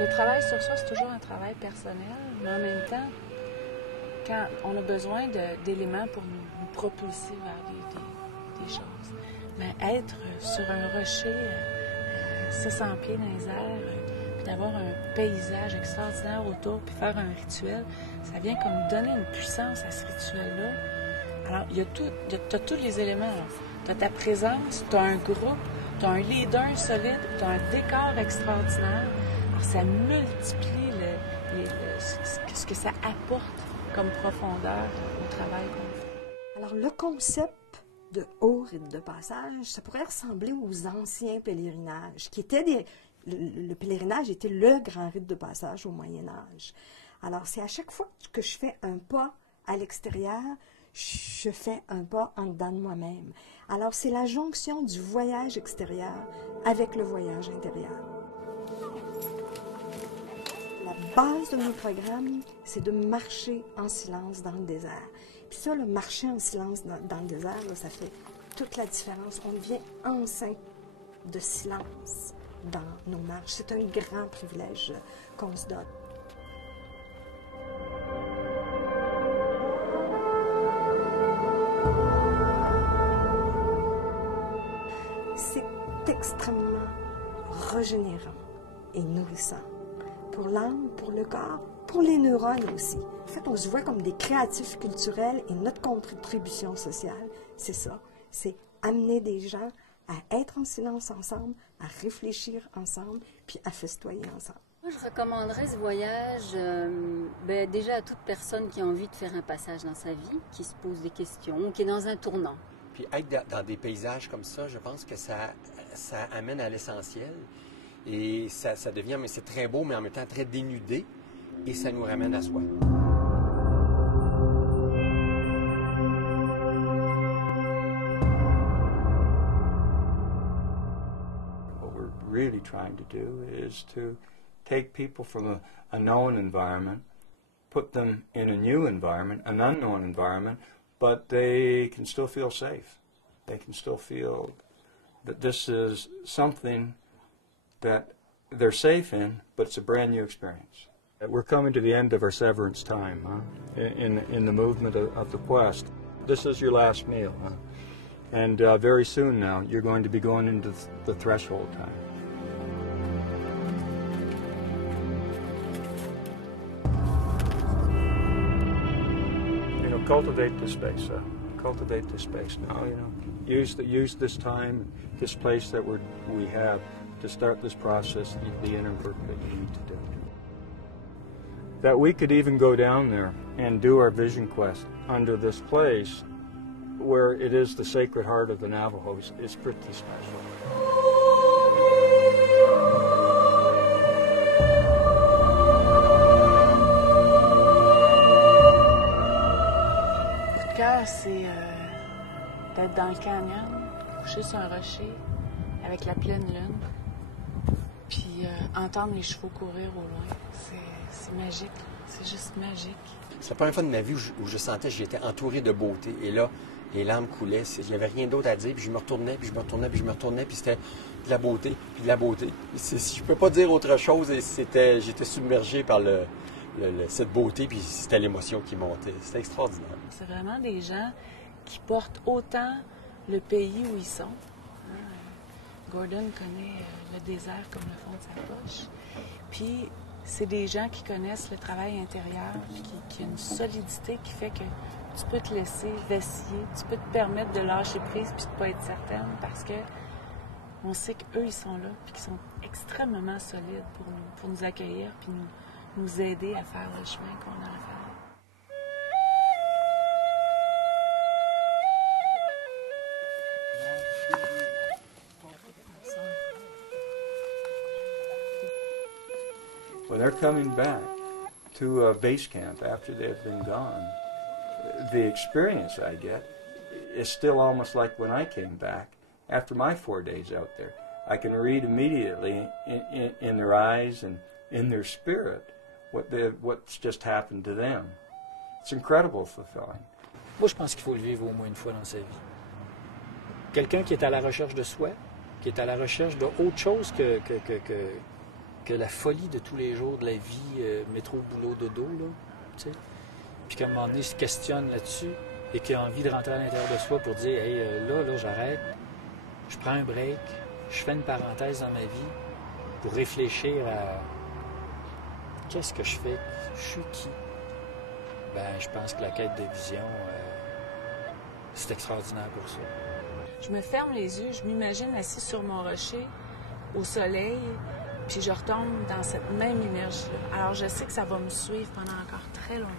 Le travail sur soi, c'est toujours un travail personnel, mais en même temps, quand on a besoin d'éléments pour nous propulser vers des choses, mais être sur un rocher, 600 pieds dans les airs, puis d'avoir un paysage extraordinaire autour, puis faire un rituel, ça vient comme donner une puissance à ce rituel-là. Alors, tu as tous les éléments. Tu as ta présence, tu as un groupe, tu as un leader solide, tu as un décor extraordinaire. Alors, ça multiplie ce que ça apporte comme profondeur au travail qu'on fait. Alors, le concept de haut rite de passage, ça pourrait ressembler aux anciens pèlerinages, qui étaient le pèlerinage était le grand rite de passage au Moyen Âge. Alors, c'est à chaque fois que je fais un pas à l'extérieur, je fais un pas en dedans de moi-même. Alors, c'est la jonction du voyage extérieur avec le voyage intérieur. La base de mon programme, c'est de marcher en silence dans le désert. Puis ça, le marcher en silence dans le désert, là, ça fait toute la différence. On devient enceinte de silence dans nos marches. C'est un grand privilège qu'on se donne. C'est extrêmement régénérant et nourrissant pour l'âme, pour le corps, pour les neurones aussi. En fait, on se voit comme des créatifs culturels et notre contribution sociale, c'est ça, c'est amener des gens à être en silence ensemble, à réfléchir ensemble, puis à festoyer ensemble. Moi, je recommanderais ce voyage déjà à toute personne qui a envie de faire un passage dans sa vie, qui se pose des questions, qui est dans un tournant. Puis être dans des paysages comme ça, je pense que ça amène à l'essentiel. Et ça devient, mais c'est très beau, mais en même temps très dénudé. Et ça nous ramène à soi. What we're really trying to do is to take people from a known environment, put them in a new environment, an unknown environment, but they can still feel safe. They can still feel that this is something that they're safe in, but it's a brand new experience. We're coming to the end of our severance time, huh? In the movement of the quest. This is your last meal, huh? And very soon now, you're going to be going into the threshold time. You know, cultivate the space. Cultivate this space now. You know, use this time, this place that we have to start this process, the inner work that you need to do. That we could even go down there and do our vision quest under this place where it is the Sacred Heart of the Navajos is pretty special. Le coup de cœur, c'est d'être dans le canyon, couché sur un rocher avec la pleine lune, puis entendre les chevaux courir au loin. C'est magique, c'est juste magique. C'est la première fois de ma vie où je sentais que j'étais entouré de beauté. Et là, les larmes coulaient. Il n'y avait rien d'autre à dire. Puis je me retournais, puis je me retournais, puis je me retournais. Puis c'était de la beauté, puis de la beauté. Je ne peux pas dire autre chose. Et j'étais submergé par cette beauté, puis c'était l'émotion qui montait. C'était extraordinaire. C'est vraiment des gens qui portent autant le pays où ils sont. Gordon connaît le désert comme le fond de sa poche. Puis, c'est des gens qui connaissent le travail intérieur, qui a une solidité qui fait que tu peux te laisser vaciller, tu peux te permettre de lâcher prise puis de ne pas être certaine parce que on sait qu'eux, ils sont là puis qu'ils sont extrêmement solides pour nous accueillir puis nous aider à faire le chemin qu'on a à faire. When they're coming back to base camp after they've been gone, the experience I get is still almost like when I came back after my 4 days out there. I can read immediately in their eyes and in their spirit what's just happened to them. It's incredible fulfilling. Moi, je pense qu'il faut le vivre au moins une fois dans sa vie. Quelqu'un qui est à la recherche de soi, qui est à la recherche d'autre chose que que la folie de tous les jours de la vie, métro, boulot, dodo, là, tu sais, puis qu'à un moment donné, il se questionne là-dessus et qu'il a envie de rentrer à l'intérieur de soi pour dire « Hey, là, j'arrête, je prends un break, je fais une parenthèse dans ma vie pour réfléchir à qu'est-ce que je fais, je suis qui? » Ben, je pense que la quête de vision, c'est extraordinaire pour ça. Je me ferme les yeux, je m'imagine assis sur mon rocher, au soleil, puis je retombe dans cette même énergie-là. Alors je sais que ça va me suivre pendant encore très longtemps.